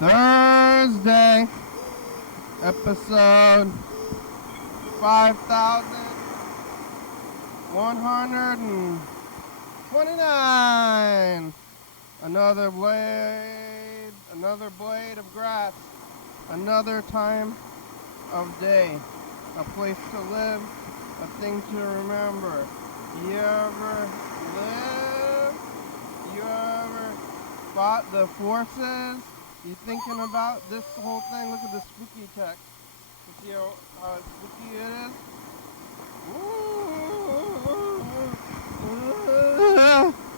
Thursday, episode 5129. Another blade of grass, another time of day, a place to live, a thing to remember. You ever live? You ever fought the forces? You thinking about this whole thing? Look at the spooky text. You see how spooky it is?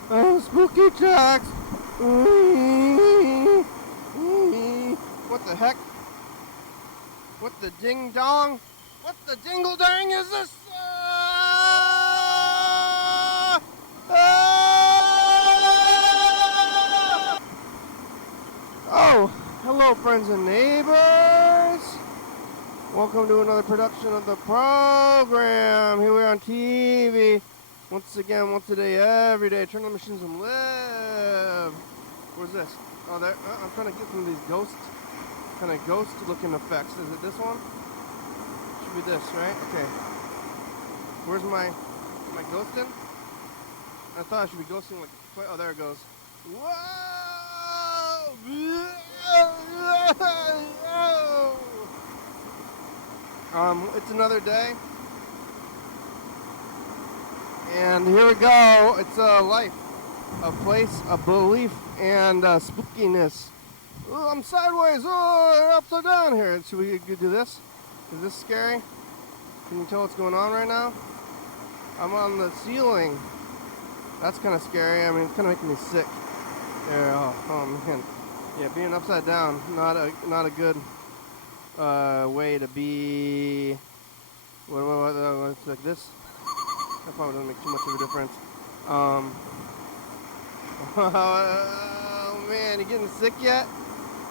Oh, spooky text. What the heck? What the ding dong? What the dingle dang is this? Oh, hello friends and neighbors. Welcome to another production of the program. Here we are on TV. Once again, once a day, every day. Turn on the machines and live. Where's this? Oh, there. I'm trying to get some of these ghost looking effects. Is it this one? Should be this, right? Okay. Where's my ghosting? I thought I should be ghosting like, oh, there it goes. Whoa! It's another day. And here we go. It's a life, a place, a belief, and spookiness. Oh, I'm sideways. Oh, upside down here. Should we do this? Is this scary? Can you tell what's going on right now? I'm on the ceiling. That's kind of scary. I mean, it's kind of making me sick. There. Oh man. Yeah, being upside down, not a good way to be. What like this? That probably doesn't make too much of a difference. Oh man, you getting sick yet?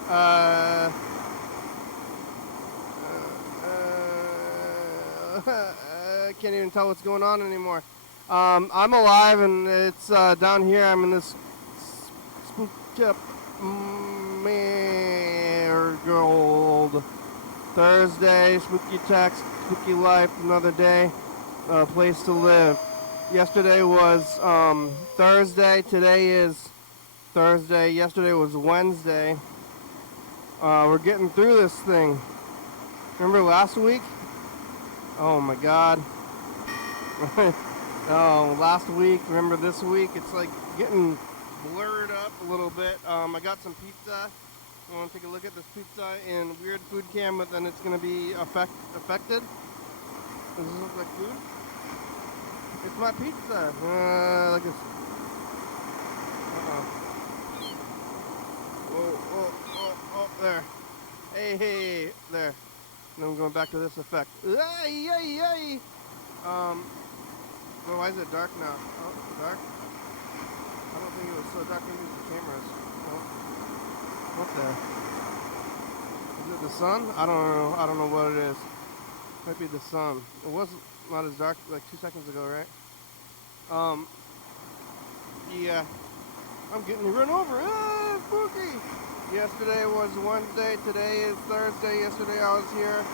I can't even tell what's going on anymore. I'm alive, and it's down here. I'm in this spooked up marigold. Thursday, spooky text, spooky life, another day, a place to live. Yesterday was Thursday. Today is Thursday. Yesterday was Wednesday. We're getting through this thing. Remember last week? Oh my God. Oh, last week. Remember this week? It's like getting blurred up a little bit. I got some pizza. I want to take a look at this pizza in weird food cam, but then it's going to be affected. Does this look like food? It's my pizza. Like this. Oh, there. Hey, there. And then I'm going back to this effect. Well, why is it dark now? Oh, it's dark. I don't think it was so dark. Maybe it's the cameras. Oh. What the? Is it the sun? I don't know what it is. Might be the sun. It was not as dark like 2 seconds ago, right? Yeah. I'm getting run over. Ah, spooky! Yesterday was Wednesday. Today is Thursday. Yesterday I was here.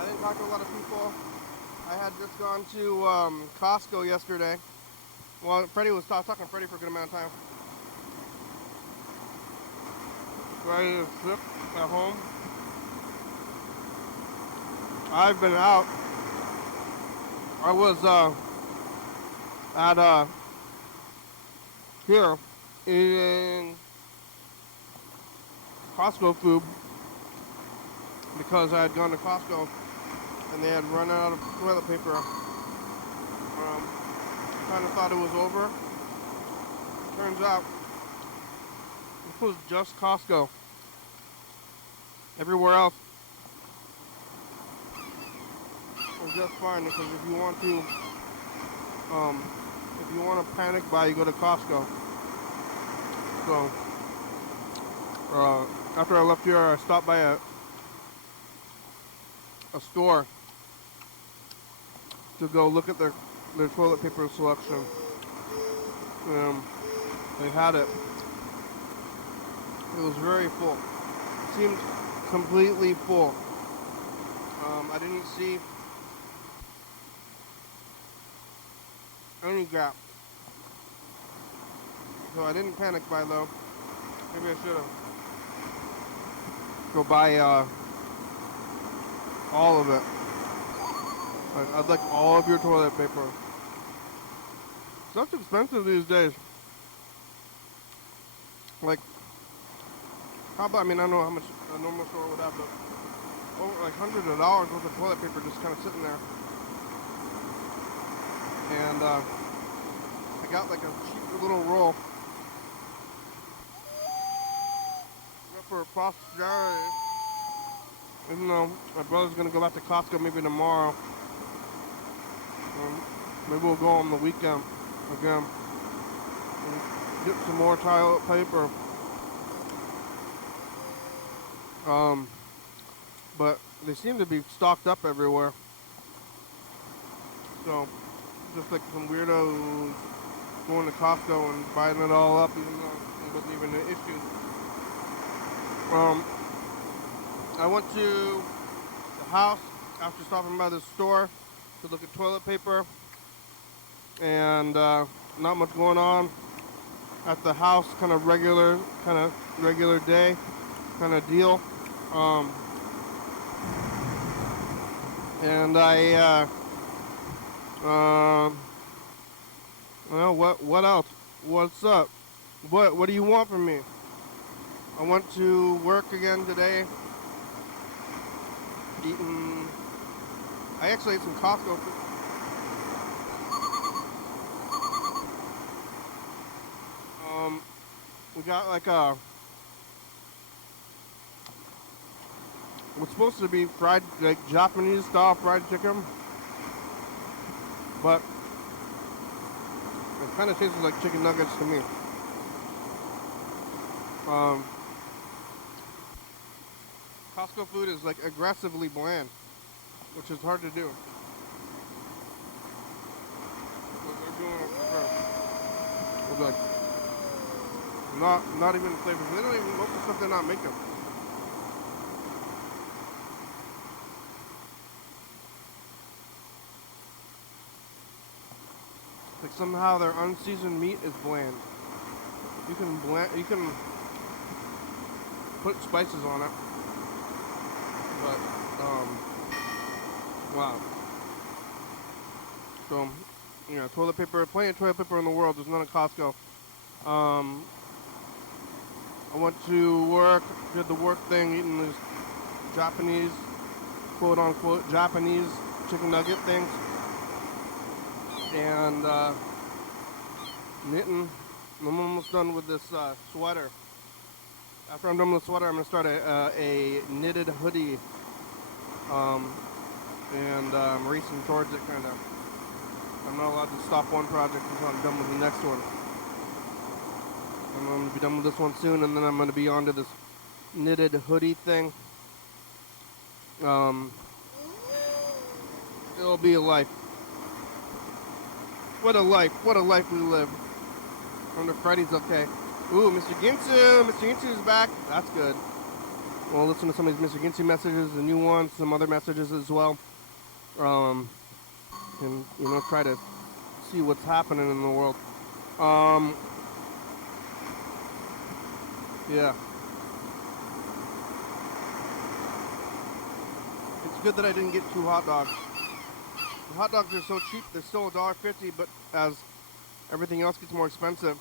I didn't talk to a lot of people. I had just gone to Costco yesterday. Well, I was talking to Freddie for a good amount of time. Ready to flip at home. I've been out. I was at here eating Costco food because I had gone to Costco and they had run out of toilet paper. Kind of thought it was over. Turns out it was just Costco. Everywhere else was just fine, because if you want to panic buy, you go to Costco. So after I left here, I stopped by a store to go look at their toilet paper selection. They had it. It was very full. Seemed completely full. I didn't see any gap. So I didn't panic buy though. Maybe I should have. Go buy all of it. I'd like all of your toilet paper. Stuff's expensive these days. Like, how about, I mean, I don't know how much a normal store would have, but over like hundreds of dollars worth of toilet paper just kind of sitting there. And I got like a cheap little roll. For prosperity. Even though my brother's gonna go back to Costco maybe tomorrow. Maybe we'll go on the weekend again and get some more toilet paper. But they seem to be stocked up everywhere. So just like some weirdos going to Costco and buying it all up, even though it wasn't even an issue. I went to the house after stopping by the store to look at toilet paper, and not much going on at the house. Kind of regular day kind of deal. And I well, what else? What's up? What do you want from me? I went to work again today. I actually ate some Costco food. We got like what's supposed to be fried, like Japanese style fried chicken, but it kind of tastes like chicken nuggets to me. Costco food is like aggressively bland, which is hard to do. What they're doing is like not even flavors. They don't even, most of the stuff they're not making. Like somehow their unseasoned meat is bland. You can put spices on it. But, wow. So, yeah, toilet paper, plenty of toilet paper in the world. There's none at Costco. I went to work, did the work thing, eating these Japanese, quote unquote, Japanese chicken nugget things. And, knitting. I'm almost done with this sweater. After I'm done with the sweater, I'm going to start a knitted hoodie. And I'm racing towards it, kind of. I'm not allowed to stop one project until I'm done with the next one. I'm going to be done with this one soon, and then I'm going to be on to this knitted hoodie thing. It'll be a life. What a life we live. Wonder if Freddy's okay. Ooh, Mr. Ginsu! Mr. Ginsu is back. That's good. We'll listen to some of these Mr. Ginsu messages, the new ones, some other messages as well. And, try to see what's happening in the world. Yeah. It's good that I didn't get 2 hot dogs. The hot dogs are so cheap, they're still $1.50, but as everything else gets more expensive,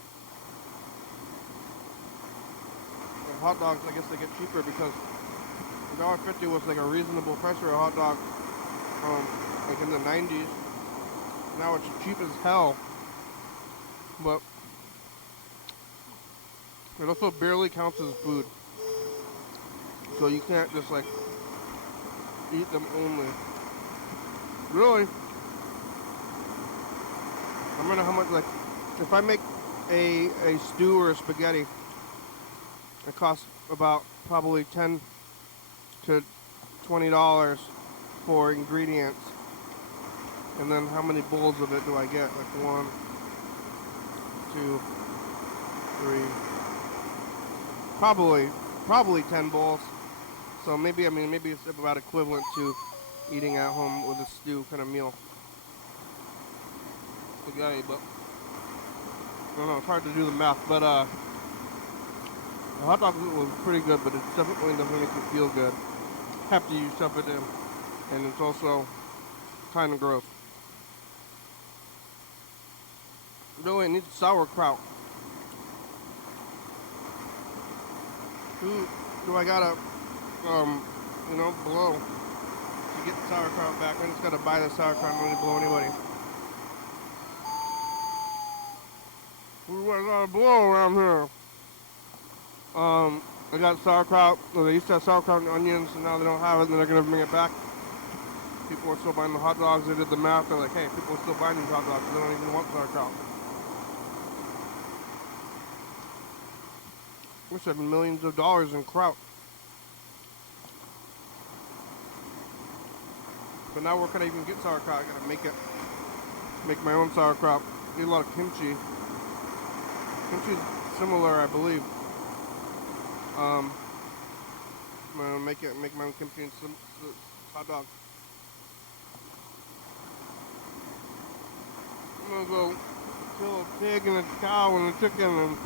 the hot dogs, I guess they get cheaper because $1.50 was like a reasonable price for a hot dog, like in the 90s. Now it's cheap as hell, but it also barely counts as food. So you can't just like eat them only. Really? I wonder how much, like, if I make a stew or a spaghetti, it costs about probably $10 to $20 for ingredients. And then how many bowls of it do I get? Like 1, 2, 3, probably probably 10 bowls. So maybe, I mean, maybe it's about equivalent to eating at home with a stew kind of meal. Spaghetti, but I don't know. It's hard to do the math, but the hot dog was pretty good, but it definitely doesn't make you feel good after you stuff it in, and it's also kind of gross. No, it needs sauerkraut. Who do I gotta, blow to get the sauerkraut back? I just gotta buy the sauerkraut. I don't need to blow anybody. Who I gotta blow around here? I got sauerkraut. Well, they used to have sauerkraut and onions, and now they don't have it, and they're gonna bring it back. People are still buying the hot dogs. They did the math. They're like, hey, people are still buying these hot dogs. They don't even want sauerkraut. Wish I had millions of dollars in kraut. But now where can I even get sauerkraut? I gotta make my own sauerkraut. Need a lot of kimchi. Kimchi's similar, I believe. I'm gonna make my own kimchi and some hot dog. I'm gonna go kill a pig and a cow and a chicken and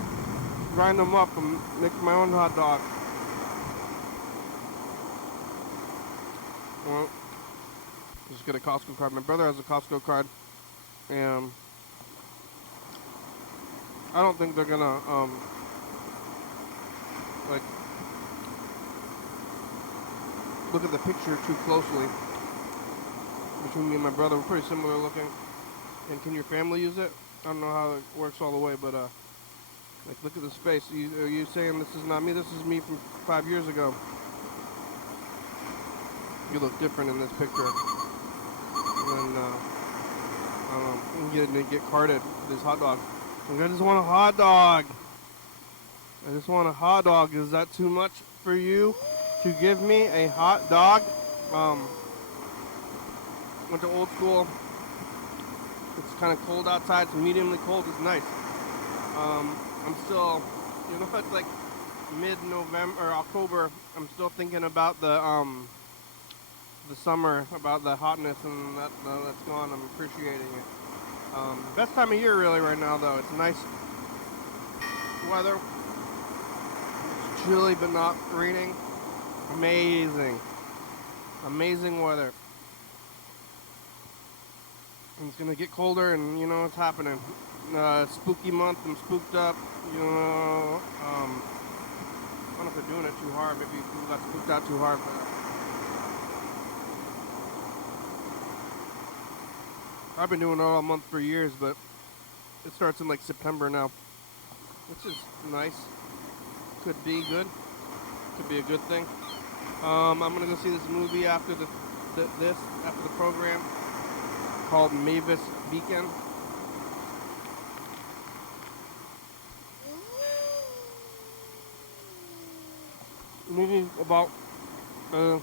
grind them up and make my own hot dog. Well, just get a Costco card. My brother has a Costco card, and I don't think they're gonna like look at the picture too closely between me and my brother. We're pretty similar looking. And can your family use it? I don't know how it works all the way, but like, look at this face. Are you saying this is not me? This is me from 5 years ago. You look different in this picture. And I don't know. I'm get carded for this hot dog. I just want a hot dog. I just want a hot dog. Is that too much for you to give me a hot dog? Went to old school. It's kind of cold outside. It's mediumly cold. It's nice. I'm still, it's like mid-November or October. I'm still thinking about the summer, about the hotness, and that's gone. I'm appreciating it. Best time of year really right now though. It's nice weather. It's chilly but not raining. Amazing weather. And it's gonna get colder, and it's happening. Spooky month. I'm spooked up. I don't know if they're doing it too hard. Maybe people got spooked out too hard. But I've been doing it all month for years, but it starts in like September now, which is nice. Could be good. Could be a good thing. I'm gonna go see this movie after after the program called Mavis Beacon. Movie about a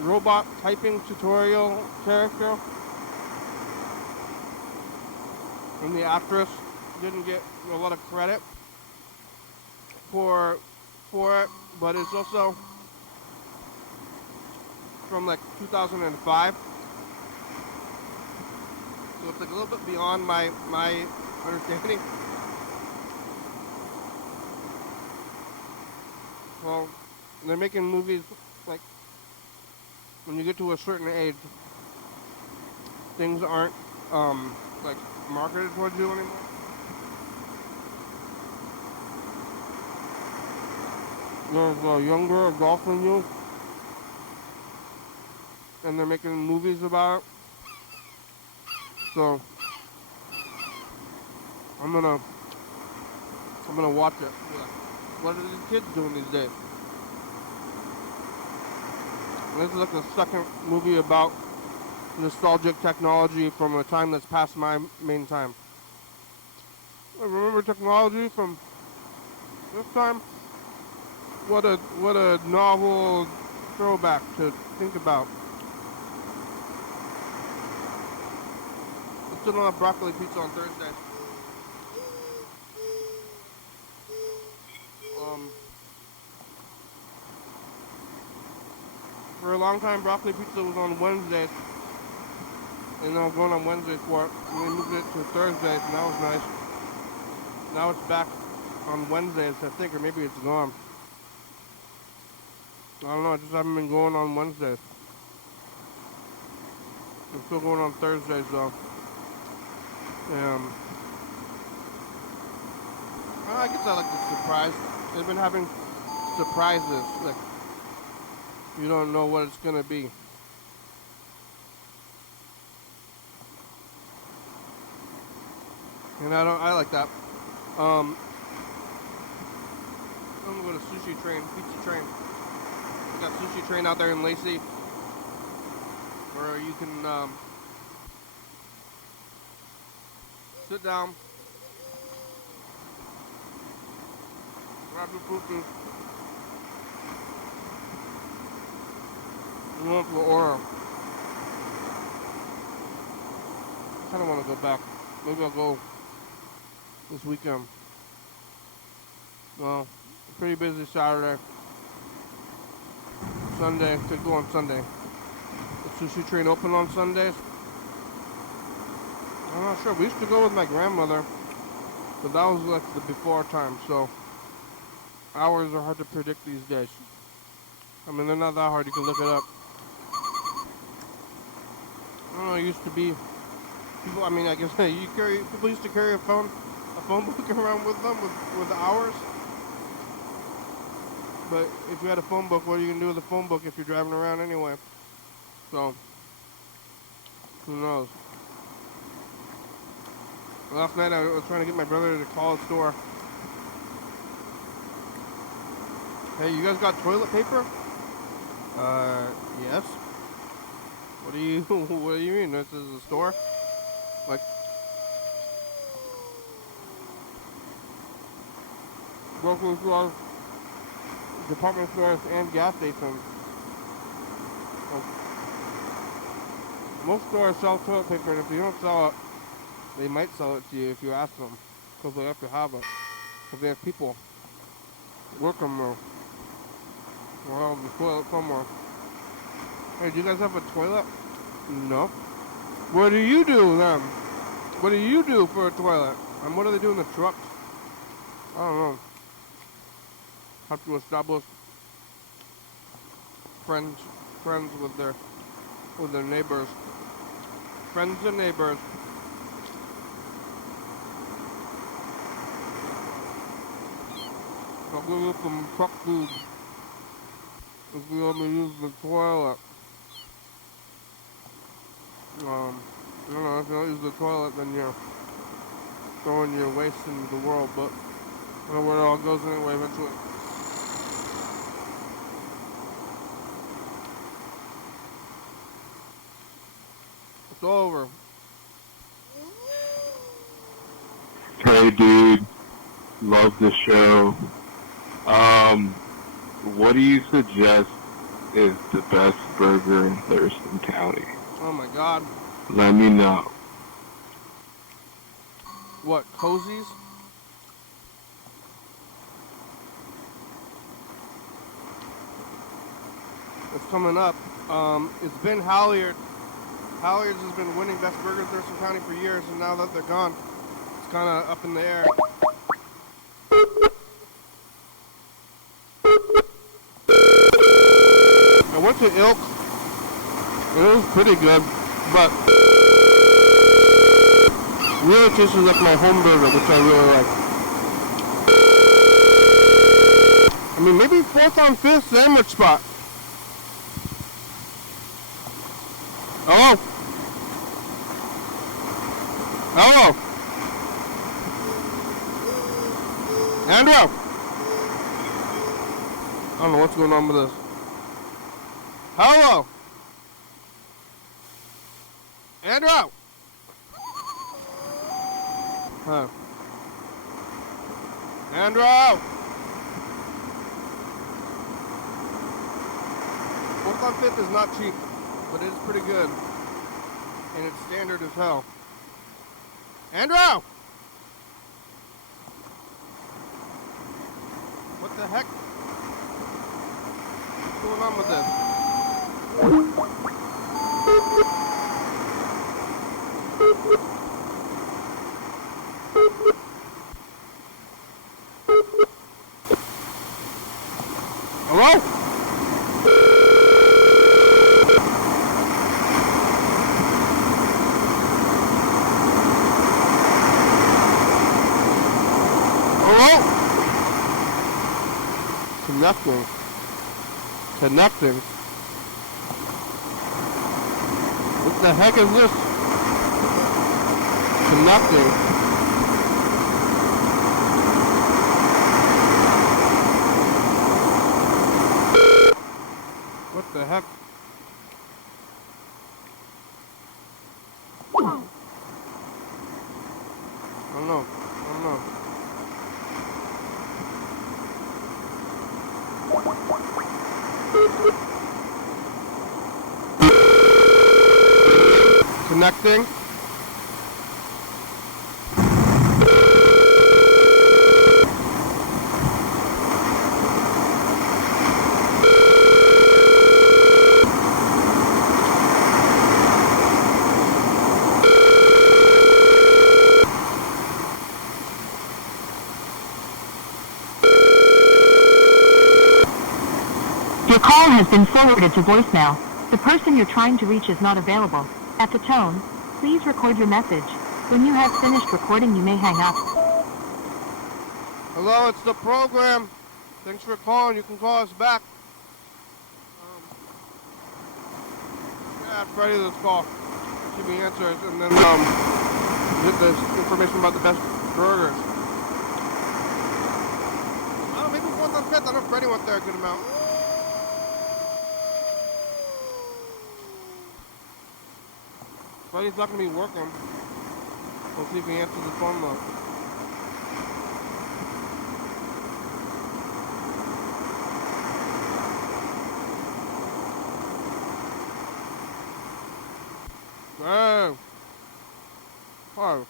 robot typing tutorial character, and the actress didn't get a lot of credit for it, but it's also from like 2005, so it's like a little bit beyond my understanding. Well, they're making movies like when you get to a certain age, things aren't like marketed towards you anymore. There's a younger adult than you, and they're making movies about it. So I'm gonna watch it. Yeah. What are these kids doing these days? This is like the second movie about nostalgic technology from a time that's past my main time. I remember technology from this time. What a novel throwback to think about. I still don't have broccoli pizza on Thursday. For a long time, broccoli pizza was on Wednesdays. And I was going on Wednesdays for it. And we moved it to Thursdays, and that was nice. Now it's back on Wednesdays, I think, or maybe it's gone. I don't know, I just haven't been going on Wednesdays. I'm still going on Thursdays, though. I guess I like the surprise. They've been having surprises. Like, you don't know what it's going to be. And I like that. I'm gonna go to Sushi Train, Pizza Train. We got Sushi Train out there in Lacey, where you can sit down, grab your food, and go to order. I kind of want to go back. Maybe I'll go this weekend. Well, pretty busy Saturday. Sunday, could go on Sunday. The Sushi Train open on Sundays? I'm not sure. We used to go with my grandmother, but that was like the before time, so hours are hard to predict these days. I mean, they're not that hard. You can look it up. I don't know. It used to be people. I mean, I guess people used to carry a phone book around with them with the hours. But if you had a phone book, what are you gonna do with a phone book if you're driving around anyway? So who knows? Last night I was trying to get my brother to call the store. Hey, you guys got toilet paper? Yes. What do you mean? This is a store? Like, grocery stores, department stores, and gas stations. Like, most stores sell toilet paper, and if you don't sell it, they might sell it to you if you ask them, because they have to have it. Because they have people working there. Well, the toilet somewhere. Hey, do you guys have a toilet? No. What do you do then? What do you do for a toilet? And what do they do in the trucks? I don't know. Have to establish friends with their neighbors. Friends and neighbors. I'll give you some truck food if you let me use the toilet. I don't know, if you don't use the toilet, then you're throwing your waste into the world, but I don't know where it all goes anyway eventually. It's all over. Hey dude, love the show. What do you suggest is the best burger in Thurston County? Oh my god. Let me know. What, Cozy's? It's coming up. It's been Halyard. Halyard's has been winning Best Burger in Thurston County for years, and now that they're gone, it's kind of up in the air. I went to Ilk. It was pretty good, but really tastes like my home burger, which I really like. I mean, maybe 4th on 5th sandwich spot. Hello? Hello? Andrew? I don't know what's going on with this. Hello? Andrew? Huh. Andrew? 4th on 5th is not cheap, but it is pretty good. And it's standard as hell. Andrew! What the heck? What's going on with this? Hello? Hello? Connecting. Connecting. What the heck is this? Connecting. What the heck? I don't know. I don't know. Connecting. Your call has been forwarded to voicemail. The person you're trying to reach is not available. At the tone, please record your message. When you have finished recording, you may hang up. Hello, it's the program. Thanks for calling. You can call us back. Yeah, Freddie, let's call. See if he answers, and then get this information about the best burgers. Oh, maybe 4th and 5th. I know Freddie went there a good amount. Freddie's not going to be working. We'll see if he answers the phone though. Hey. Hi.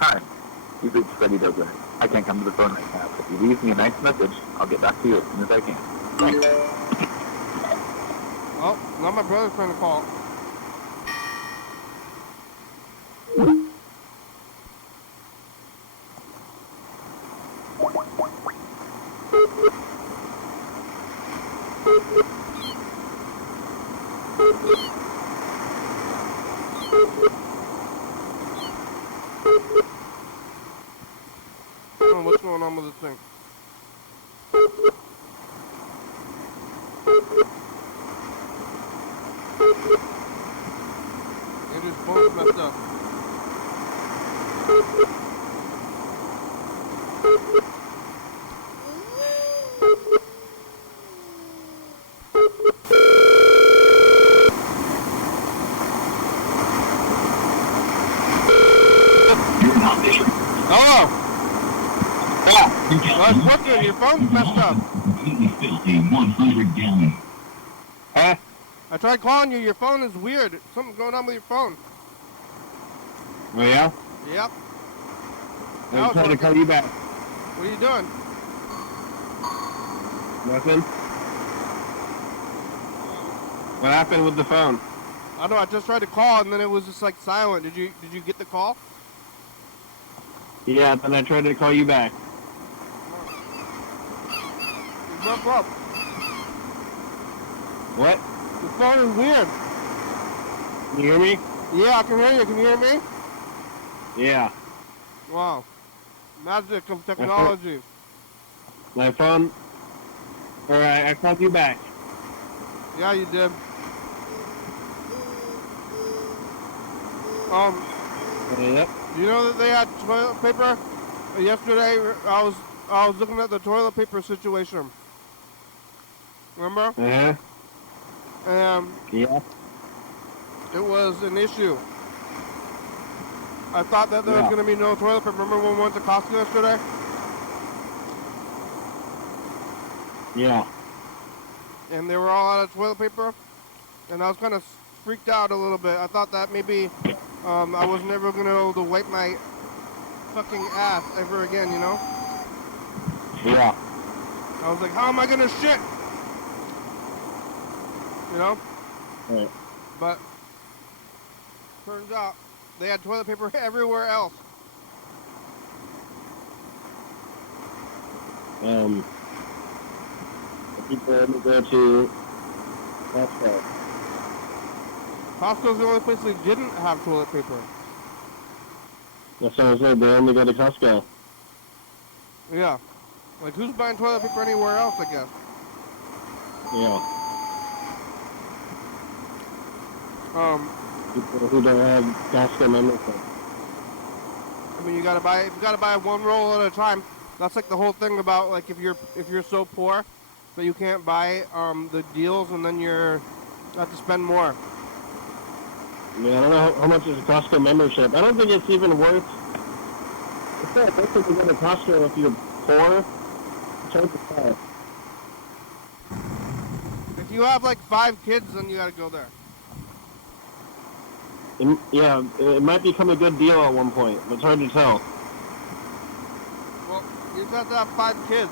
Hi, you've reached Freddie Douglas. I can't come to the phone right now, but if you leave me a nice message, I'll get back to you as soon as I can. Thanks. Oh, now my brother's trying to call. Oh, what's going on with this thing? Andrew's phone's messed up. Hello? Well, it's working. Your phone's messed up. Filthy 100-gallon. Huh? I tried calling you. Your phone is weird. Something's going on with your phone. Oh yeah? Yep. I was trying to call you back. What are you doing? Nothing? What happened with the phone? I don't know. I just tried to call and then it was just like silent. Did you get the call? Yeah, then I tried to call you back. You broke up. What? Your phone is weird. Can you hear me? Yeah, I can hear you. Can you hear me? Yeah. Wow. Magic of technology. My phone... Alright, I called you back. Yeah, you did. Yep. Do you know that they had toilet paper? Yesterday, I was looking at the toilet paper situation. Remember? Uh-huh. And Yeah. it was an issue. I thought that there was going to be no toilet paper. Remember when we went to Costco yesterday? Yeah. And they were all out of toilet paper. And I was kind of freaked out a little bit. I thought that maybe I was never going to be able to wipe my fucking ass ever again, you know? Yeah. I was like, how am I going to shit? You know? Right. But turns out they had toilet paper everywhere else. People only go to Costco. Costco's the only place they didn't have toilet paper. That's what I said. They only go to Costco. Yeah. Like, who's buying toilet paper anywhere else, I guess? Yeah. People who don't have Costco membership. I mean, you gotta buy one roll at a time. That's like the whole thing about, like, if you're so poor that you can't buy the deals, and then you have to spend more. Yeah, I don't know how much is a Costco membership. I don't think it's even worth. It's not worth it to go to Costco if you're poor. Charge the price. If you have like 5 kids, then you gotta go there. Yeah, it might become a good deal at one point, but it's hard to tell. Well, you just have to have 5 kids.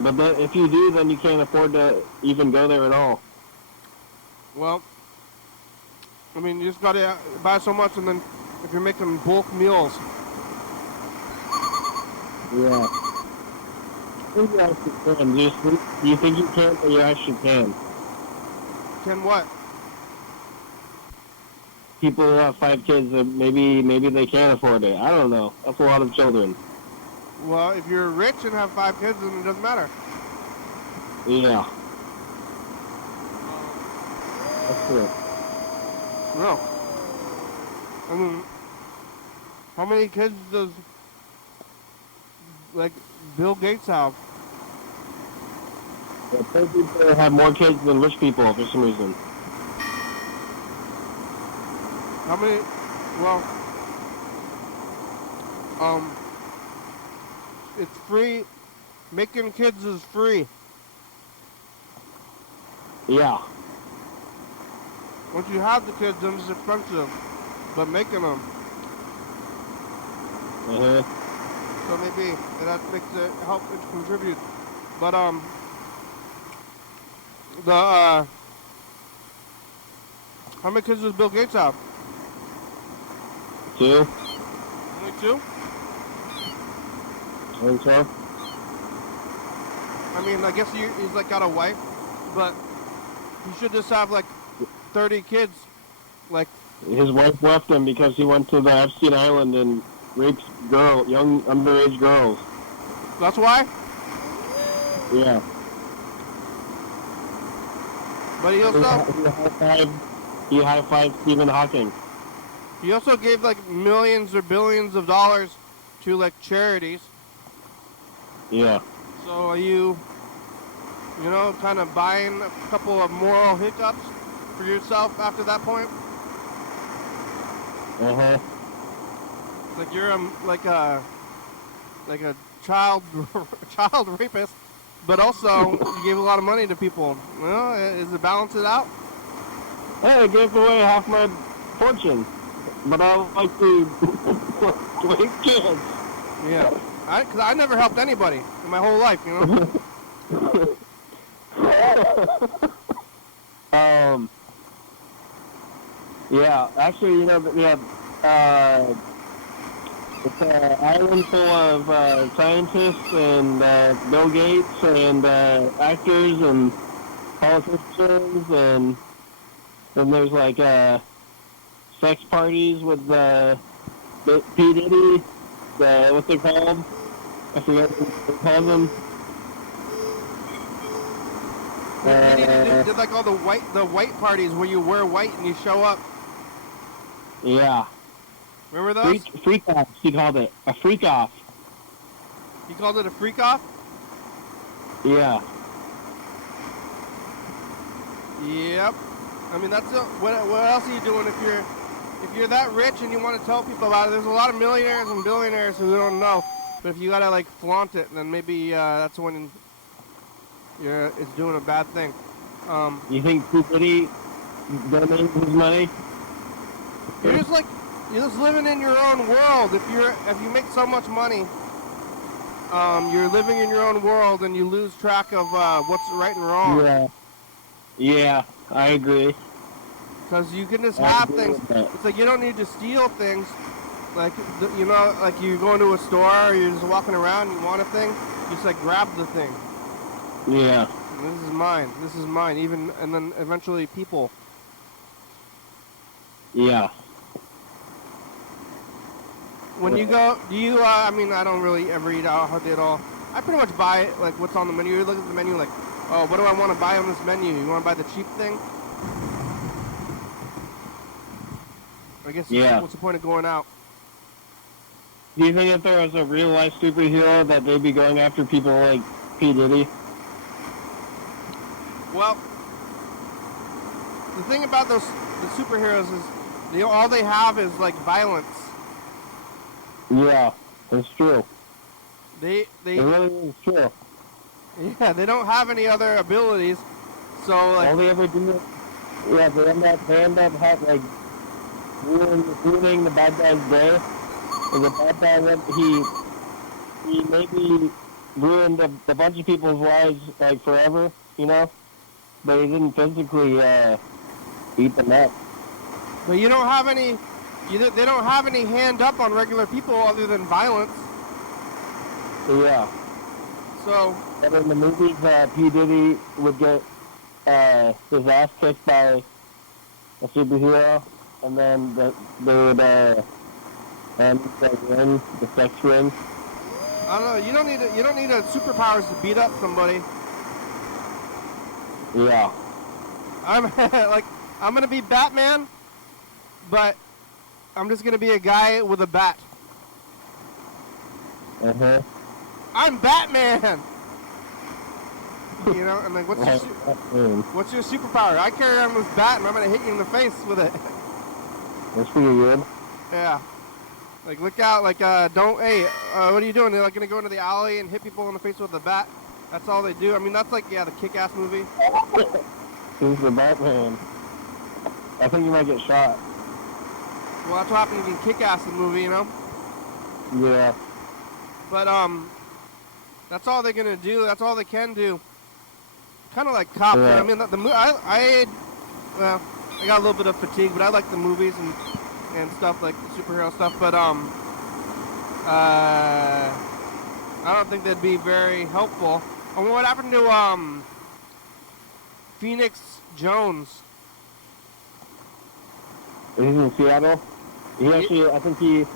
But then, if you do, then you can't afford to even go there at all. Well, I mean, you just gotta buy so much, and then if you're making bulk meals, Yeah. I think you actually can. Do you think you can, or you actually can? can what? People who have 5 kids, maybe they can't afford it. I don't know. That's a lot of children. Well, if you're rich and have 5 kids, then it doesn't matter. Yeah. That's true. No. I mean, how many kids does, like, Bill Gates have? Yeah, poor people have more kids than rich people for some reason. How many? Well, it's free. Making kids is free. Yeah. Once you have the kids, then it's expensive. But making them, Uh-huh. so maybe that makes it help it contribute. But how many kids does Bill Gates have? 2? Only 2? I think so. I mean, I guess he's like got a wife, but he should just have like 30 kids. Like, His wife left him because he went to the Epstein Island and raped young underage girls. that's why. Yeah. But he also He high-fived Stephen Hawking. gave like millions or billions of dollars to like charities. Yeah. So are you kind of buying a couple of moral hiccups for yourself after that point? Uh-huh. It's like you're like a child rapist, but also you gave a lot of money to people. Well, is it balance it out? Hey, I gave away half my fortune, but I like to rape kids. Yeah. Because I never helped anybody in my whole life, you know? Yeah, actually, we have, it's an island full of scientists and Bill Gates and actors and politicians, and then there's like sex parties with P. Diddy, what they're called. I forget what they call them. You did like all the white parties where you wear white and you show up. Yeah. Remember those? Freak off, he called it. A freak off. He called it a freak off? Yeah. Yep. I mean, that's what else are you doing if you're that rich and you want to tell people about it? There's a lot of millionaires and billionaires who don't know, but if you gotta like flaunt it, then maybe that's when it's doing a bad thing. You think P. Diddy donated his money? You're just living in your own world. If you make so much money, you're living in your own world and you lose track of what's right and wrong. Yeah. Yeah, I agree. Because you can just I have agree things. with that. It's like you don't need to steal things. Like, you know, like you go into a store or you're just walking around and you want a thing, you just like grab the thing. Yeah. And this is mine. This is mine. Even, and then eventually people. Yeah. When you go, do you, I mean, I don't really ever eat out hardly at all. I pretty much buy, like, what's on the menu. You look at the menu like, oh, what do I want to buy on this menu? You want to buy the cheap thing? I guess, Yeah. what's the point of going out? Do you think if there was a real life superhero that they'd be going after people like P. Diddy? Well, the thing about the superheroes is all they have is, like, violence. Yeah, that's true. They It really is true. yeah, they don't have any other abilities. So, All like, they ever do, yeah, they end up like ruining the bad guy's day. And the bad guy, he maybe ruined a bunch of people's lives like forever, you know, but he didn't physically beat them up. but you don't have any. They don't have any hand up on regular people other than violence. So yeah. So, But in the movies, P. Diddy would get his ass kicked by a superhero, and then they would end win the sex ring. I don't know. You don't need a superpowers to beat up somebody. Yeah. I'm like, I'm gonna be Batman, but I'm just gonna be a guy with a bat. Uh-huh. I'm Batman. You know, and like, what's your superpower? I carry around this bat, and I'm gonna hit you in the face with it. That's pretty good. Yeah. Like, look out! Like, don't. Hey, what are you doing? They're like gonna go into the alley and hit people in the face with a bat. That's all they do. I mean, that's like, yeah, the Kick-Ass movie. He's the Batman. I think you might get shot. Well, that's what happened in Kick-Ass, the movie, you know. Yeah. But that's all they're gonna do. That's all they can do. Kind of like Cops. Yeah. I mean, I got a little bit of fatigue, but I like the movies and stuff like superhero stuff. But I don't think they'd be very helpful. I mean, what happened to Phoenix Jones? He's in Seattle. I think he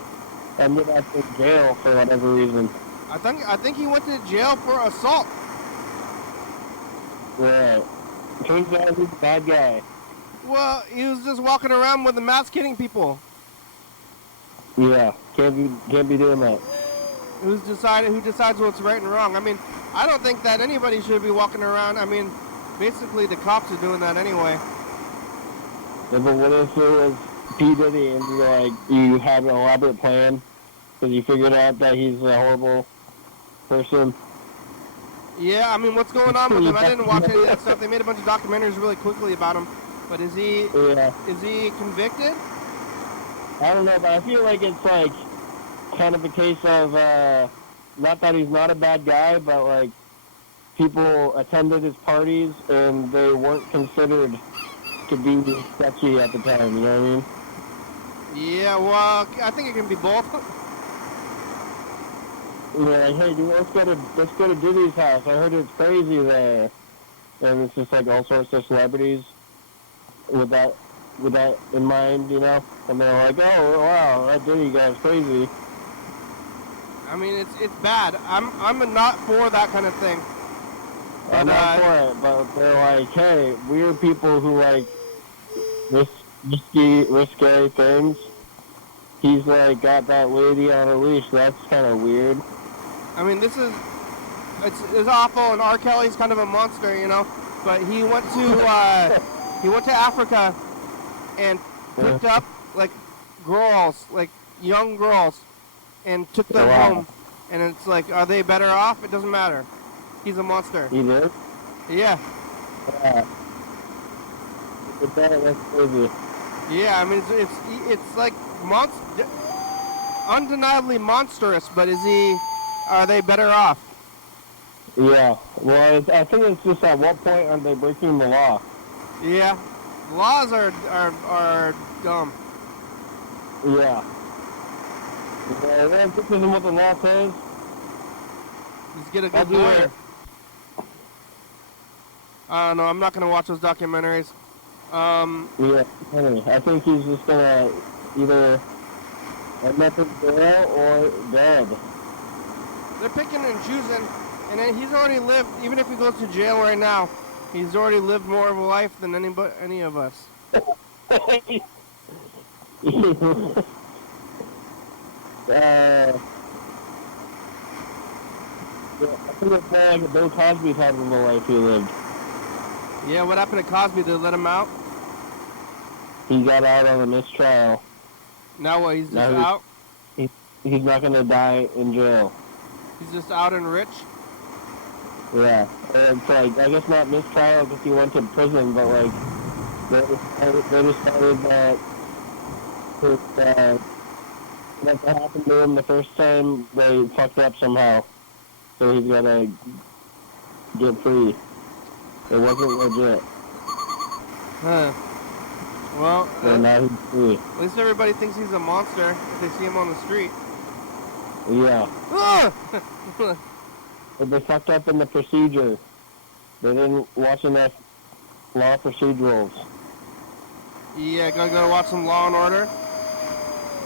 ended up in jail for whatever reason. I think he went to jail for assault. Right. Turns out he's a bad guy. Well, he was just walking around with a mask hitting people. Yeah. Can't be doing that. Who decides what's right and wrong? I mean, I don't think that anybody should be walking around. I mean, basically the cops are doing that anyway. Yeah, but what if it was P. Diddy and you had an elaborate plan because you figured out that he's a horrible person? Yeah, I mean, what's going on with him? I didn't watch any of that stuff. They made a bunch of documentaries really quickly about him. But is he convicted? I don't know, but I feel like it's like kind of a case of not that he's not a bad guy, but like people attended his parties and they weren't considered to be sketchy at the time. You know what I mean? Yeah, well, I think it can be both. Yeah, like, hey, dude, let's go to Diddy's house. I heard it's crazy there, and it's just like all sorts of celebrities with that in mind, you know. And they're like, oh wow, that Diddy guy's crazy. I mean, it's bad. I'm not for that kind of thing. I'm not for it, but they're like, hey, we're people who like risky things. He's like got that lady on a leash. That's kind of weird. I mean, it's awful, and R. Kelly's kind of a monster, you know. But he went to Africa and picked up like girls, like young girls, and took them home. And it's like, are they better off? It doesn't matter. He's a monster. He did? Yeah. That's crazy. Yeah, I mean, it's like undeniably monstrous, but is he are they better off? Yeah. Well, I think it's just at what point are they breaking the law? Yeah. Laws are dumb. Yeah. Yeah, this isn't what the law says. Just get a I'll good do lawyer. it. No, I'm not gonna watch those documentaries. Yeah, anyway, I think he's just gonna either end up in jail or dead. They're picking and choosing, and then he's already lived. Even if he goes to jail right now, he's already lived more of a life than any of us. Yeah, I think it's more like a Bill Cosby type of a life he lived. Yeah, what happened to Cosby? Did they let him out? He got out on a mistrial. Now what? He's just Now out? He's not gonna die in jail. He's just out and rich? Yeah, and it's like, I guess not mistrial because he went to prison, but like, they decided that what happened to him the first time, they fucked up somehow. So he's gotta get free. It wasn't legit. Huh. Well, So now he's free. at least everybody thinks he's a monster if they see him on the street. Yeah. Ah! But they fucked up in the procedure. They didn't watch enough law procedurals. Yeah, gonna watch some Law and Order.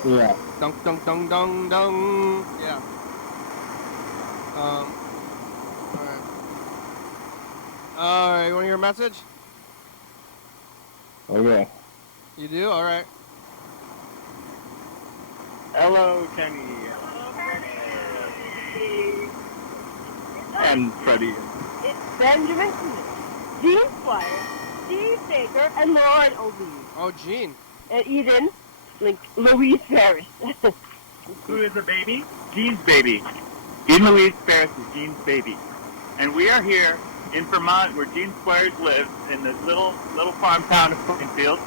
Yeah. Dunk, dunk, dunk, dunk, dunk. Yeah. Alright. Alright, you wanna hear a message? Okay. You do? Alright. Hello, Kenny. And Freddie. It's Benjamin Smith, Dean Squire, Steve Baker, and Lauren O'Leary. Oh, Gene. And Eden, like Louise Ferris. Who is the baby? Jean's baby. Jean Louise Ferris is Jean's baby. And we are here in Vermont where Gene Squires lives in this little farm town of Plainfield.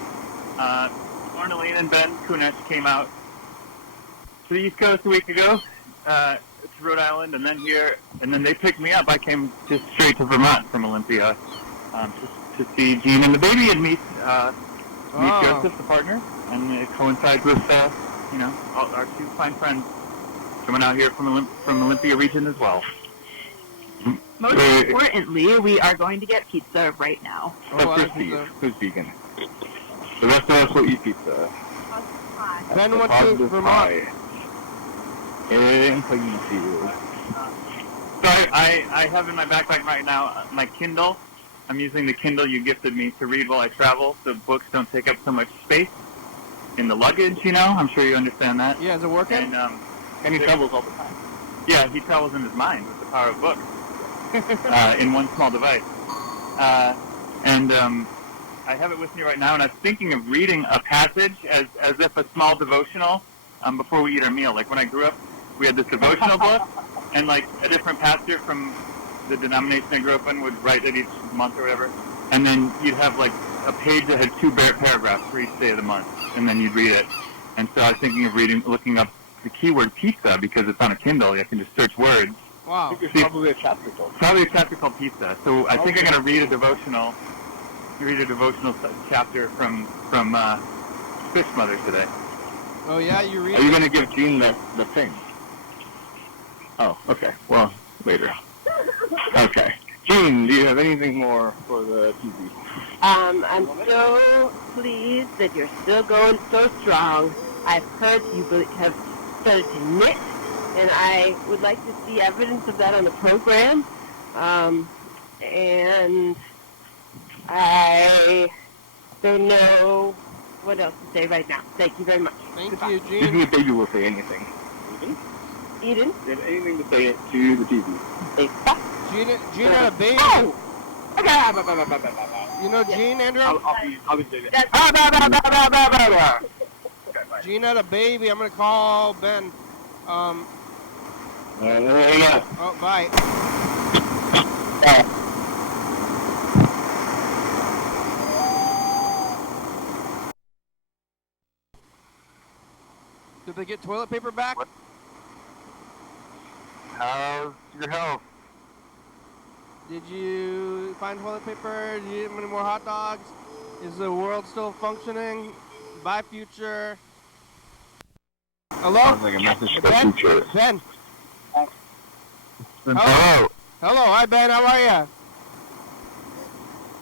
Ornaline and Ben Kunesh came out to the East Coast a week ago. To Rhode Island, and then here, and then they picked me up. I came just straight to Vermont from Olympia to see Gene and the baby and meet Joseph, the partner, and it coincides with all our two fine friends coming out here from Olympia region as well. Most importantly, we are going to get pizza right now. Oh, for Steve, who's vegan. The rest of us will eat pizza. Ben went to Vermont. In Plainfield. So I have in my backpack right now my Kindle. I'm using the Kindle you gifted me to read while I travel, so books don't take up so much space in the luggage. I'm sure you understand that. Yeah, is it working? And he travels all the time. Yeah, he travels in his mind with the power of books in one small device. I have it with me right now, and I'm thinking of reading a passage as if a small devotional before we eat our meal. Like when I grew up, we had this devotional book, and like a different pastor from the denomination I grew up in would write it each month or whatever, and then you'd have like a page that had 2 paragraphs for each day of the month, and then you'd read it. And so I was thinking of looking up the keyword pizza because it's on a Kindle. I can just search words. Wow. I think there's probably a chapter called pizza. So I think I'm going to read a devotional chapter from Fish Mother today. Oh yeah, you read. Are you going to give Gene the thing? Oh, okay. Well, later. Okay. Gene, do you have anything more for the TV? I'm so pleased that you're still going so strong. I've heard you have started to knit, and I would like to see evidence of that on the program. And I don't know what else to say right now. Thank you very much. Thank Goodbye. you, Disney Gene. Baby will say anything. Eden? Do you have anything to say to the TV? Gene had a baby. Oh! Okay. You know Gene, Andrew? I'll be doing it. Gene had a baby. I'm gonna call Ben. Oh, bye. Did they get toilet paper back? How's your health? Did you find toilet paper? Did you eat any more hot dogs? Is the world still functioning? Bye, future. Hello? Sounds like a message to the Ben? future. Ben? Hello. Hello, hi Ben, how are you?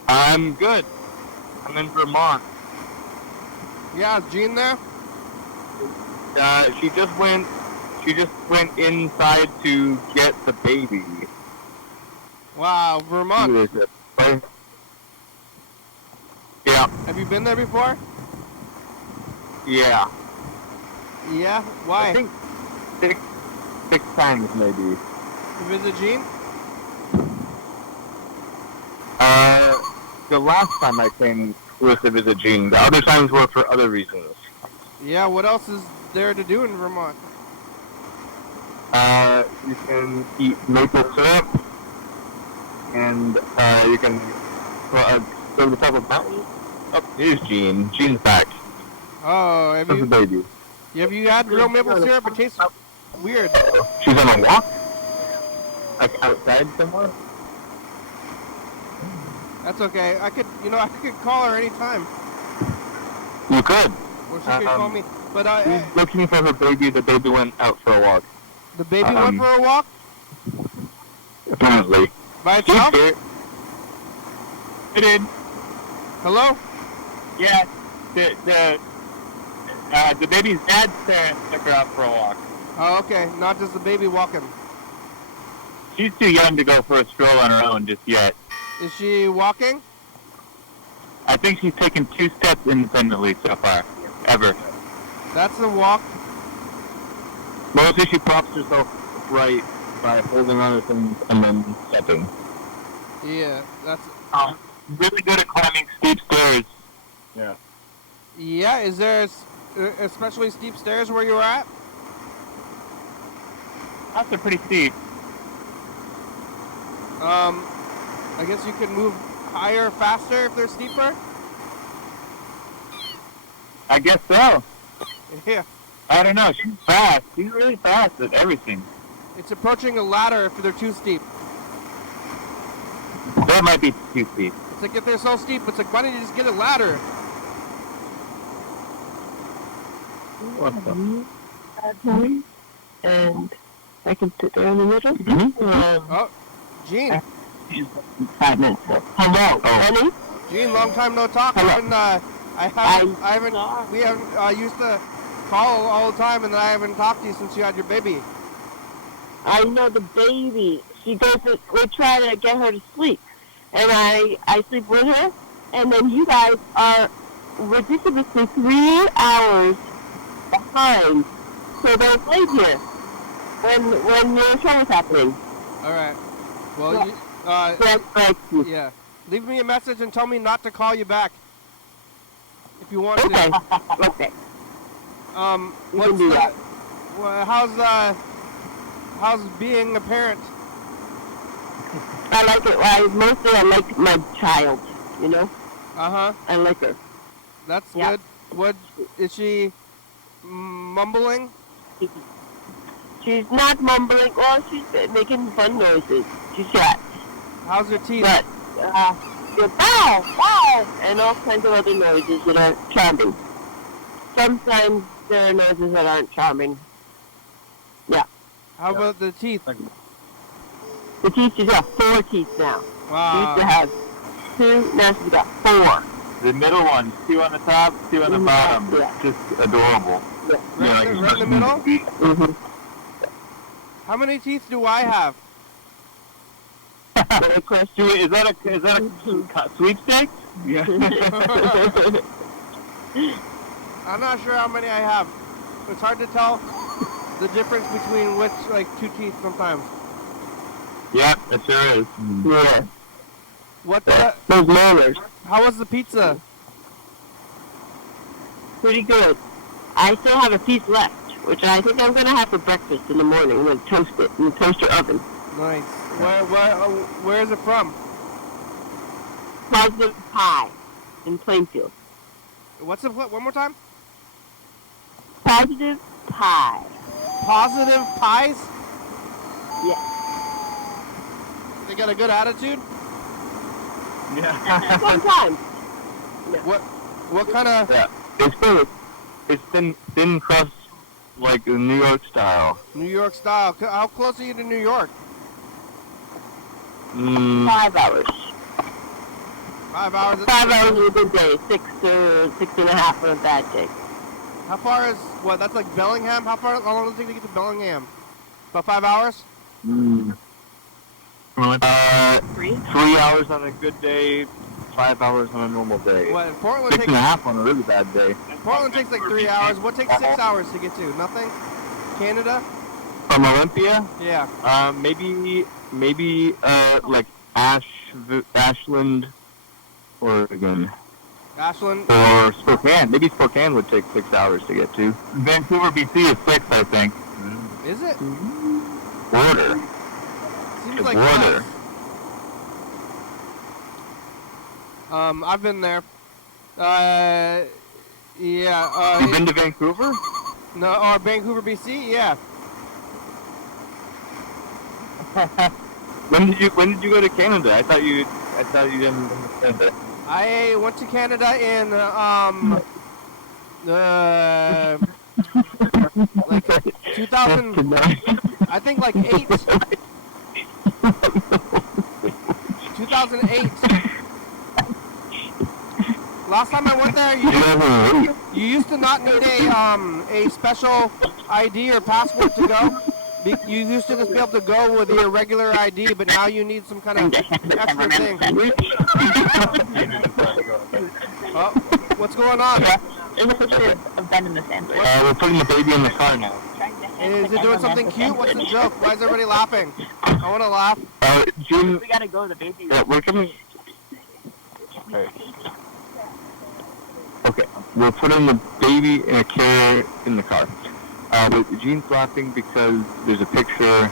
I'm good. I'm in Vermont. Yeah, is Jean there? She just went inside to get the baby. Wow, Vermont. Who is it? Right? Yeah. Have you been there before? Yeah. Yeah? Why? I think six times maybe. To visit Jean? The last time I came was to visit Jean. The other times were for other reasons. Yeah, what else is there to do in Vermont? You can eat maple syrup, and you can go to the top of mountains. Oh, here's Jean. Jean's back. Oh, have That's the you, baby. have you had real maple syrup? It tastes weird. She's on a walk? Like outside somewhere? That's okay. I could call her anytime. You could. Or she could call me. But She's looking for her baby. The baby went out for a walk. the baby went for a walk Apparently. by She's itself? here. It did. Hello? Yeah. The baby's dad's parents took her out for a walk. Oh, okay. Not just the baby walking. She's too young to go for a stroll on her own just yet. Is she walking? I think she's taken 2 steps independently so far. Ever. That's the walk. Mostly she props herself upright by holding on to things and then stepping. Yeah, that's... Really good at climbing steep stairs. Yeah. Yeah, is there especially steep stairs where you're at? That's pretty steep. I guess you can move higher, faster if they're steeper? I guess so. Yeah. I don't know. She's fast. She's really fast at everything. It's approaching a ladder if they're too steep. That might be too steep. It's like if they're so steep, it's like, why don't you just get a ladder? And I can sit there in the middle. Oh, Jean. 5 minutes ago. Hello, honey. Jean, long time no talk. Hello. We haven't used to call all the time, and then I haven't talked to you since you had your baby. I know the baby. She doesn't. We're trying to get her to sleep, and I sleep with her, and then you guys are ridiculously 3 hours behind. So don't wait here when your show is happening. All right. Well, yeah. Leave me a message and tell me not to call you back if you want Okay. to. Okay. What's can do that. how's being a parent? I like it. I like my child. You know. Uh-huh. I like her. That's Yeah. good. What is she mumbling? She's not mumbling. Well, she's making fun noises. She's got. How's her teeth? But, bow, bow, and all kinds of other noises that are charming. Sometimes there are noises that aren't charming. Yeah. How about the teeth? The teeth, she's got 4 teeth now. She used to Wow. have 2, now she's got 4. The middle one, 2 on the top, 2 on the bottom. Yeah. Just adorable. Right in the middle? Mm-hmm. How many teeth do I have? Good question. Is that a sweepstakes? Yeah. I'm not sure how many I have. It's hard to tell the difference between which, like, 2 teeth sometimes. Yeah, it sure is. Yeah. What Those molars. how was the pizza? Pretty good. I still have a piece left, which I think I'm going to have for breakfast in the morning. I'm going to toast it in the toaster oven. Nice. Where is it from? Positive Pie in Plainfield. What's it? One more time? Positive Pie. Positive Pies? Yes. They got a good attitude? Yeah. Sometimes. What kind of... Yeah. It's thin crust, like the New York style. New York style. How close are you to New York? 5 hours. 5 hours? 5 hours is a good day. 6.5 on a bad day. How far is... What, that's like Bellingham? How long does it take to get to Bellingham? About 5 hours? 3? 3 hours on a good day, 5 hours on a normal day. What, Portland 6.5 on a really bad day. Portland takes like 3 hours. What takes 6 hours to get to? Nothing? Canada? From Olympia? Yeah. Maybe like Ashland, Oregon. Ashland? Or Spokane. Maybe Spokane would take 6 hours to get to. Vancouver, BC is 6, I think. Is it? Border. Seems The like border. less. I've been there. Yeah. You've been to Vancouver? No, or Vancouver, BC? Yeah. When did you go to Canada? I thought you didn't go to Canada. I went to Canada in, like 2000, I think like 2008. Last time I went there, you used to not need a special ID or passport to go. You used to just be able to go with your regular ID, but now you need some kind of extra thing. Oh, what's going on? There's a picture of Ben in the sandwich. We're putting the baby in the car now. Is it doing something cute? What's the joke? Why is everybody laughing? I want to laugh. Jim, We gotta go, the baby. yeah, we're coming. Okay, we're putting the baby in a carrier in the car. But Gene's laughing because there's a picture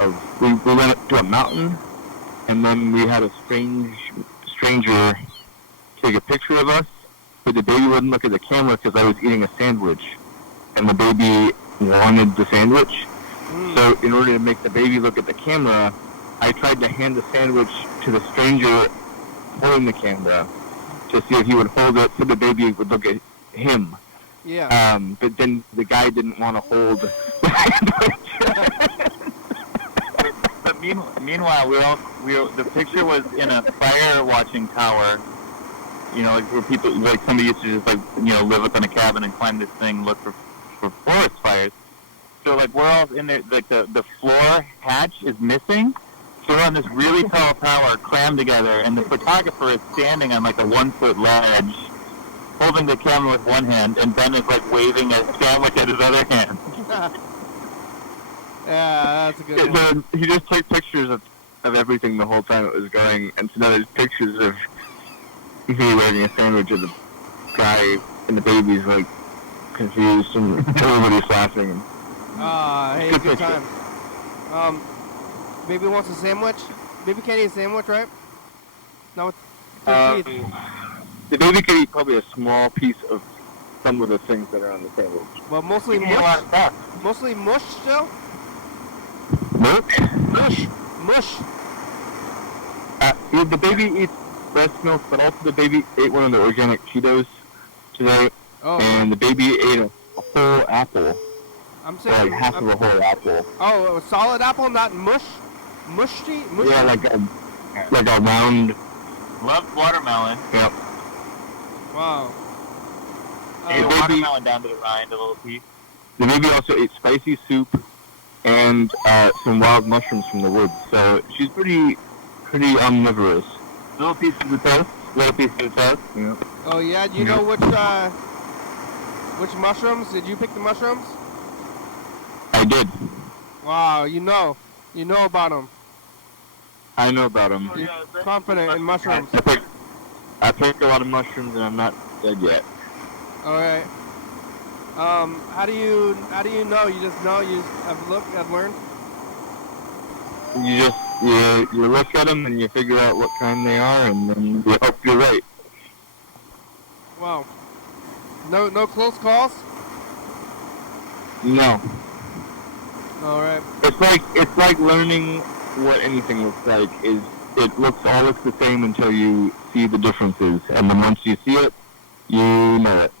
of we went up to a mountain, and then we had a stranger take a picture of us, but the baby wouldn't look at the camera because I was eating a sandwich, and the baby wanted the sandwich. So in order to make the baby look at the camera, I tried to hand the sandwich to the stranger holding the camera to see if he would hold it so the baby would look at him. Yeah. But then the guy didn't want to hold. But meanwhile, the picture was in a fire watching tower. You know, like where people, like somebody used to just like, you know, live up in a cabin and climb this thing, look for forest fires. So like we're all in there, like the floor hatch is missing. So we're on this really tall tower crammed together, and the photographer is standing on like a 1-foot ledge, holding the camera with one hand, and Ben is like waving a sandwich at his other hand. Yeah, that's a good one. He just took pictures of everything the whole time it was going, and so now there's pictures of me waving a sandwich at the guy, and the baby's like confused, and everybody's laughing. Hey, good time. Baby wants a sandwich? Baby can't eat a sandwich, right? No, with teeth. The baby could eat probably a small piece of some of the things that are on the sandwich. Well, mostly mush. Mostly mush still? Mush? Mush. The baby eats breast milk, but also the baby ate one of the organic Cheetos today, and the baby ate a whole apple. I'm saying like half of a whole apple. Oh, a solid apple, not mush? Mushy? Yeah, like a round. Love watermelon. Yep. Wow. Ate a watermelon down to the rind, a little piece. The baby also ate spicy soup and some wild mushrooms from the woods, so she's pretty omnivorous. Little piece of the toast. Yeah. Oh yeah, do you know which mushrooms? Did you pick the mushrooms? I did. Wow, you know about them. I know about them. You're confident in mushrooms. I picked a lot of mushrooms and I'm not dead yet. All right. How do you know? You just know. You just have learned. You look at them and you figure out what kind they are, and then you hope you're right. Wow. No close calls. No. All right. It's like learning what anything looks like. It all looks the same until you see the differences, and then once you see it, you know it.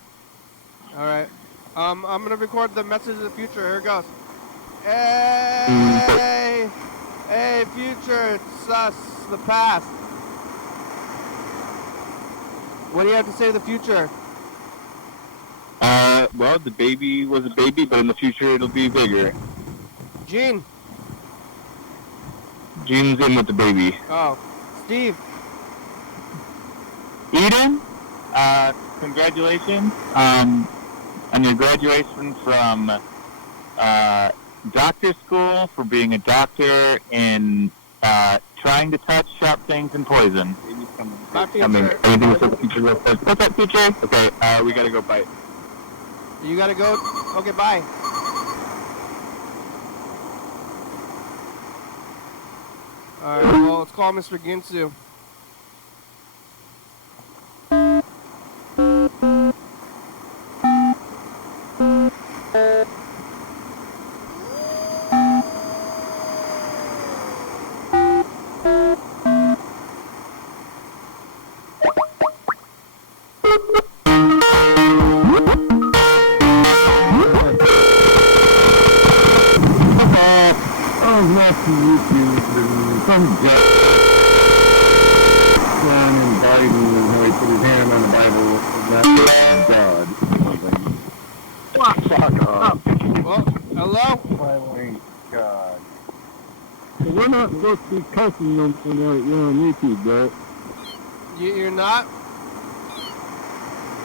All right. I'm gonna record the message of the future. Here it goes. Hey, hey, future, it's us, the past. What do you have to say to the future? Well, the baby was a baby, but in the future it'll be bigger. Gene. Gene's in with the baby. Oh, Steve. Eden, congratulations on your graduation from doctor school for being a doctor in trying to touch sharp things and poison. Bye, future. Anything with the future real quick? What's up, future? Okay, we gotta go bite. You gotta go. Okay, bye. All right. Well, let's call Mr. Ginsu. We're not supposed to be cussing them when you're on YouTube, right? You're not?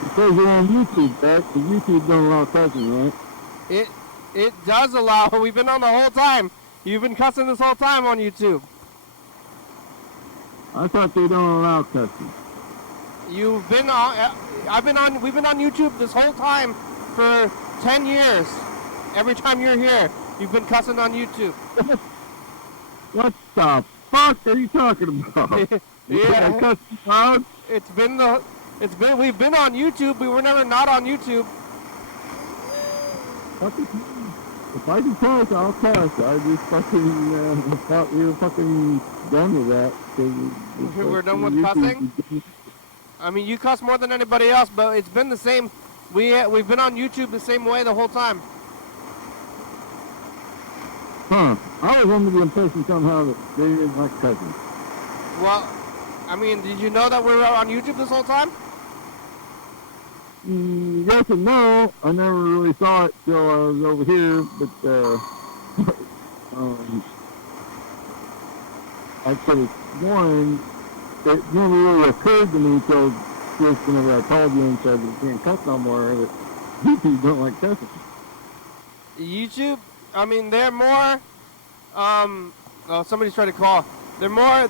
Because you're on YouTube, right? The YouTube don't allow cussing, right? It does allow. We've been on the whole time. You've been cussing this whole time on YouTube. I thought they don't allow cussing. You've been on. We've been on YouTube this whole time for 10 years. Every time you're here, you've been cussing on YouTube. What the fuck are you talking about? Yeah. We've been on YouTube. We were never not on YouTube. If I can cuss, I'll cuss. I just fucking thought we were fucking done with that. We're done with cussing? I mean, you cuss more than anybody else, but it's been the same. We've been on YouTube the same way the whole time. Huh. I was under the impression somehow that they didn't like cussing. Well, I mean, did you know that we were on YouTube this whole time? Yes and no. I never really saw it till I was over here, but I could have sworn it never really occurred to me till just whenever I called you and said you can't cuss no more, that YouTube don't like cussing. YouTube? I mean, they're more, oh, somebody's trying to call. They're more,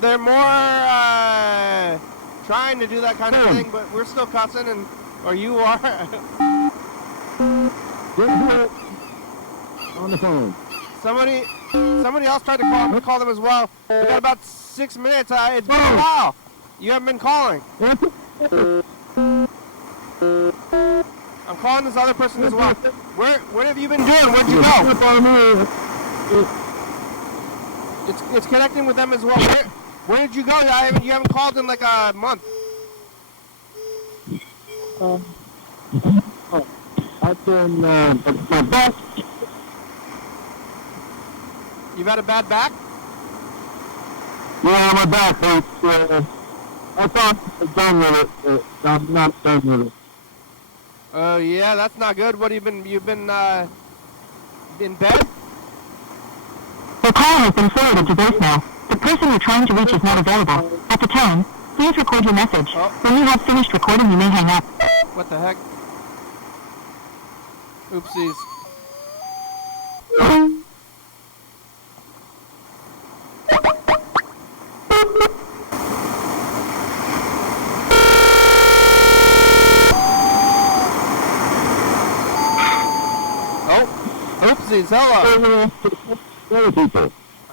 trying to do that kind of thing, but we're still cussing, or you are. On the phone. Somebody else tried to call. I'm going to call them as well. We got about 6 minutes. It's been a while. You haven't been calling. I'm calling this other person as well. What have you been doing? Where'd you go? It's connecting with them as well. Where did you go? You haven't called in like a month. I've been my back. You've had a bad back? Yeah, my back hurts. I thought I was done with it, but I'm not done with it. Oh yeah, that's not good. What have you've been in bed? The call has been forwarded to voicemail. The person you're trying to reach is not available. At the tone, please record your message. Oh. When you have finished recording, you may hang up. What the heck? Oopsies. Oopsies, hello.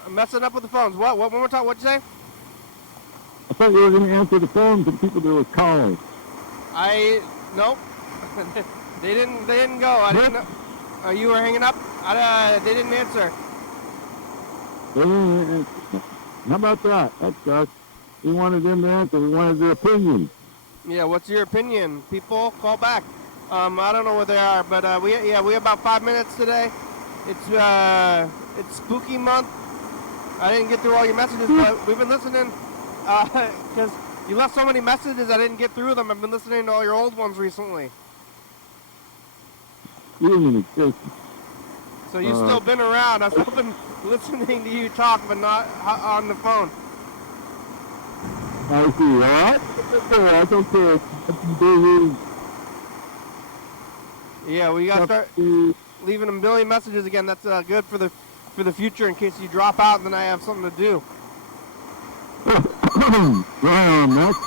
I'm messing up with the phones. What? One more time. What'd you say? I thought you were going to answer the phone to the people that were calling. Nope. they didn't go. I didn't know. You were hanging up? They didn't answer. How about that? That sucks. We wanted them to answer. We wanted their opinion. Yeah, what's your opinion? People, call back. I don't know where they are, but we have about 5 minutes today. It's spooky month. I didn't get through all your messages, but we've been listening because you left so many messages. I didn't get through them. I've been listening to all your old ones recently. You didn't exist. So you've still been around. I've still been listening to you talk, but not on the phone. I see. What? That's okay. Yeah, we gotta start leaving a million messages again. That's good for the future in case you drop out and then I have something to do. That's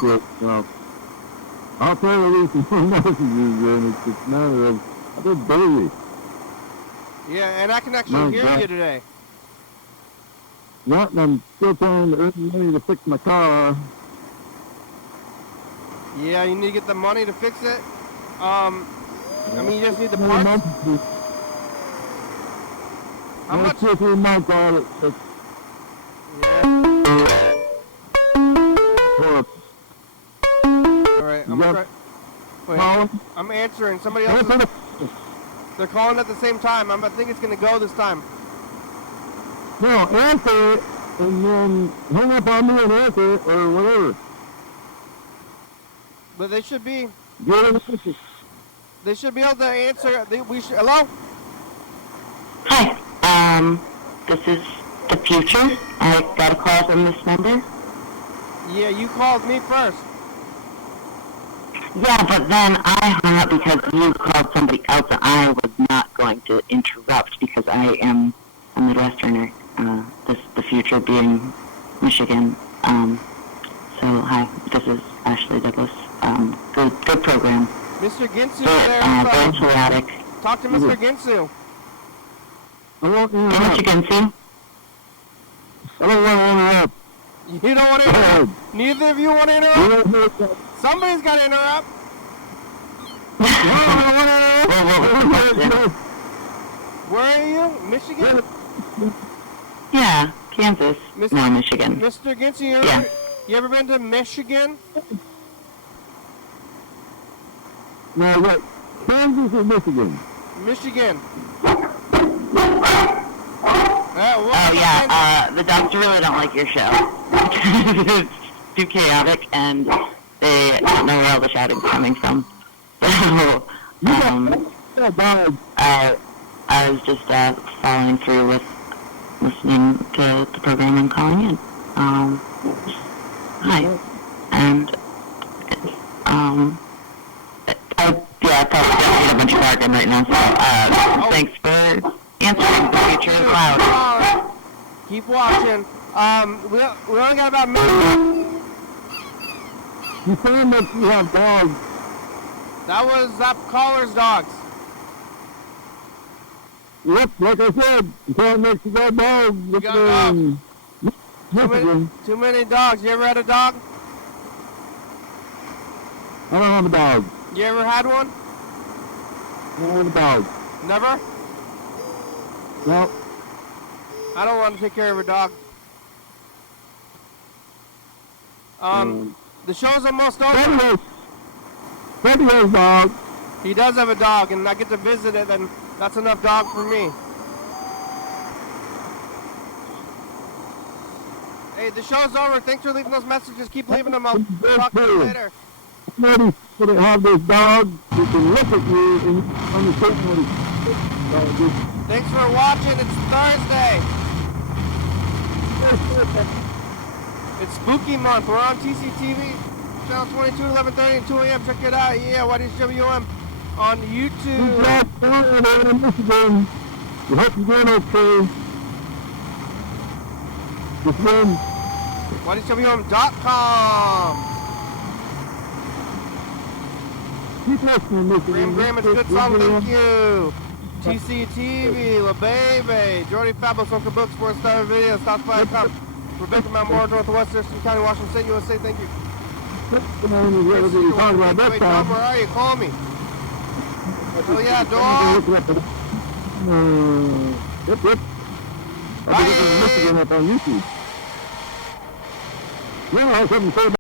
it. Well, I'll try to leave some more messages and it's just a matter of a bit busy. Yeah, and I can actually hear you today. Not, and I'm still trying to earn money to fix my car. Yeah, you need to get the money to fix it. I mean, you just need the parts. How much? 2 or 3 months on it. Alright, I'm gonna try. Wait, I'm answering. Somebody else is... They're calling at the same time. I think it's gonna go this time. No, answer it, and then hang up on me and answer it, or whatever. But they should be... Get in the They should be able to answer. Hello? Hi. This is the future. I got a call from this number. Yeah, you called me first. Yeah, but then I hung up because you called somebody else, and I was not going to interrupt because I am a Midwesterner. The future being Michigan. So hi, this is Ashley Douglas. Good program. Mr. Ginsu Very there. chaotic. Talk to Mr. Ginsu. I won't Hey, interrupt. Mr. Ginsu. I don't want to interrupt. You don't want to interrupt? Neither of you want to interrupt? Somebody's got to interrupt. Where are you? Michigan? Yeah, Kansas. No, Michigan. Mr. Ginsu, you ever been to Michigan? Now, what? Kansas or Michigan? Michigan. Oh, yeah, the dogs really don't like your show. It's too chaotic, and they don't know where all the shouting's coming from. So, I was just following through with listening to the program and calling in. Hi. And, I probably don't need a bunch of bargain right now, so, thanks for answering. The future is loud. Keep watching. We only got about a minute. You saying that you have dogs? That was that caller's dogs. Yep, like I said, you can't make you got dogs. You got dogs. Too many dogs. You ever had a dog? I don't have a dog. You ever had one? I don't have a dog. Never? No. I don't want to take care of a dog. The show's almost over. Freddy has a dog. He does have a dog, and I get to visit it, and that's enough dog for me. Hey, the show's over. Thanks for leaving those messages. Keep leaving them. I'll talk to you later. Freddy should have this dog. He can look at you and understand what he's Thanks for watching. It's Thursday. It's spooky month. We're on TCTV, channel 22, 11:30 and 2 a.m. Check it out. Yeah, YHWM on YouTube. Michigan. We hope you're doing okay. Just win. YHWM.com. Keep listening, Michigan. Graham, it's a good song. Thank you. TCTV, La Baby, Jordy Fabulous, Uncle Books, 4-star video, Stop.com. Rebecca Mount Moore, Northwest Thurston County, Washington State, USA. Thank you. Wait, Tom, where are you? Call me. Oh yeah, dog. Yep. I think it's Michigan up on YouTube. Now I have something to say about